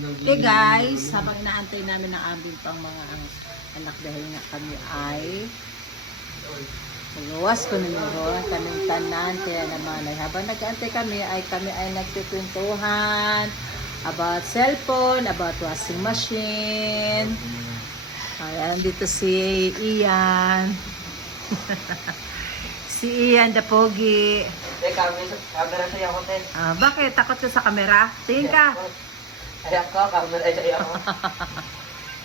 Okay guys, habang inaantay namin ang aming pang mga anak dahil nga kami ay magawas ko ninyo kaming tanan, kaya naman ay habang nag-aantay kami ay nagkikwentuhan about cellphone, about washing machine. Ayan, dito si Ian. Si Ian the Pogi. Camera sa'yo ako, Ten. Bakit? Takot ka sa camera? Tingin ka. Ayan ko, camera sa'yo ako.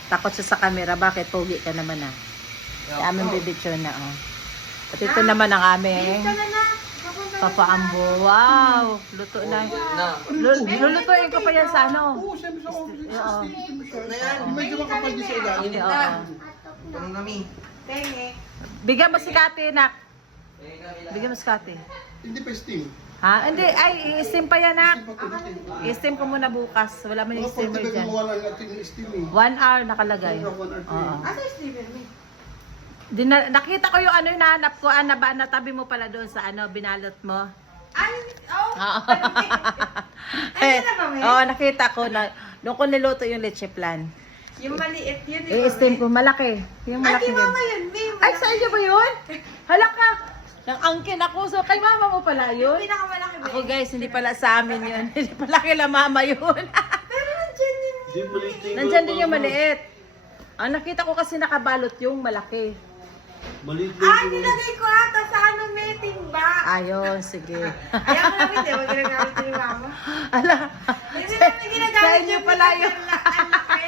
Takot siya sa camera. Bakit? Pogi ka naman ah. Yung aming bibitsyon na oh. At ito naman ang aming papaambo. Wow! Luto na. Lulutuin ko pa yan sa ano. Oo, siyempre sa office. Oo. Na yan. Medyo makapal din sa ilalim. Oo. Tanong nami. Bigyan mo si Kati, nak. Bigyan mo si Kati. Hindi pa steam. Ha? Hindi. Ay, i-steam pa yan, nak. I-steam ko muna bukas. Wala man yung steamer dyan. Wala natin yung steam eh. 1 hour nakalagay. Oo. Nakita ko yung ano yung nahanap ko, natabi mo pala doon sa ano, binalot mo. Oo. Oo, nakita ko na doon ko niluto yung leche plan. Yung maliit yun. I-steam ko, malaki. Yung malaki Ay, mama yun, Mim. Ay, sa inyo ba yun? Hala ka! Nang angkin ako. So, kay mama mo pala yun? Pinakamalaki ba? Ako guys, hindi pala sa amin yun. Hindi pala kila mama yun. Pero nandyan yun. Nandyan din yung maliit. Nakita ko kasi nakabalot yung malaki. Nilagay ko ata sa ano, may timba. Ayun, sige. Ayaw ko lang hindi. Huwag ginagamit ni mama. Ala, Hindi namin ginagamit sa inyo pala yun. Ang laki.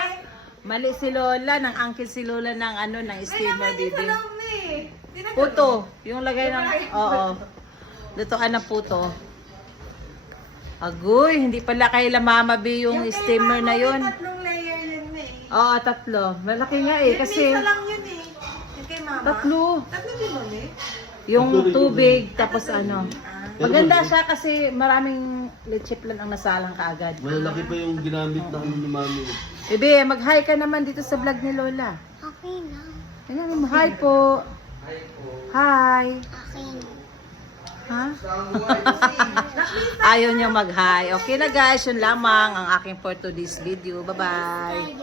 Mali si Lola, ng uncle si Lola ng ano, ng May steamer naman dito baby. lang eh. Puto, yung lagay ng, oo. Lutoan ng puto. Agoy, hindi pala kay La Mama B yung steamer na yun. May tatlong layer yun eh. Oo, tatlo. Malaki nga eh, kasi Yung isa lang yun eh. Yung kay mama. tatlo. Tatlo din mo eh. Yung tubig, tapos ano. Maganda siya kasi maraming leche plan ang nasalang kaagad. Malalaki pa yung ginamit na ano ni Mami. Bebe, mag-hi ka naman dito sa vlog ni Lola. Okay na. Ayan, hi po. Hi. Okay na. Ha? Ayaw niya mag-hi. Okay na guys, yun lamang ang aking for today's video. Bye-bye.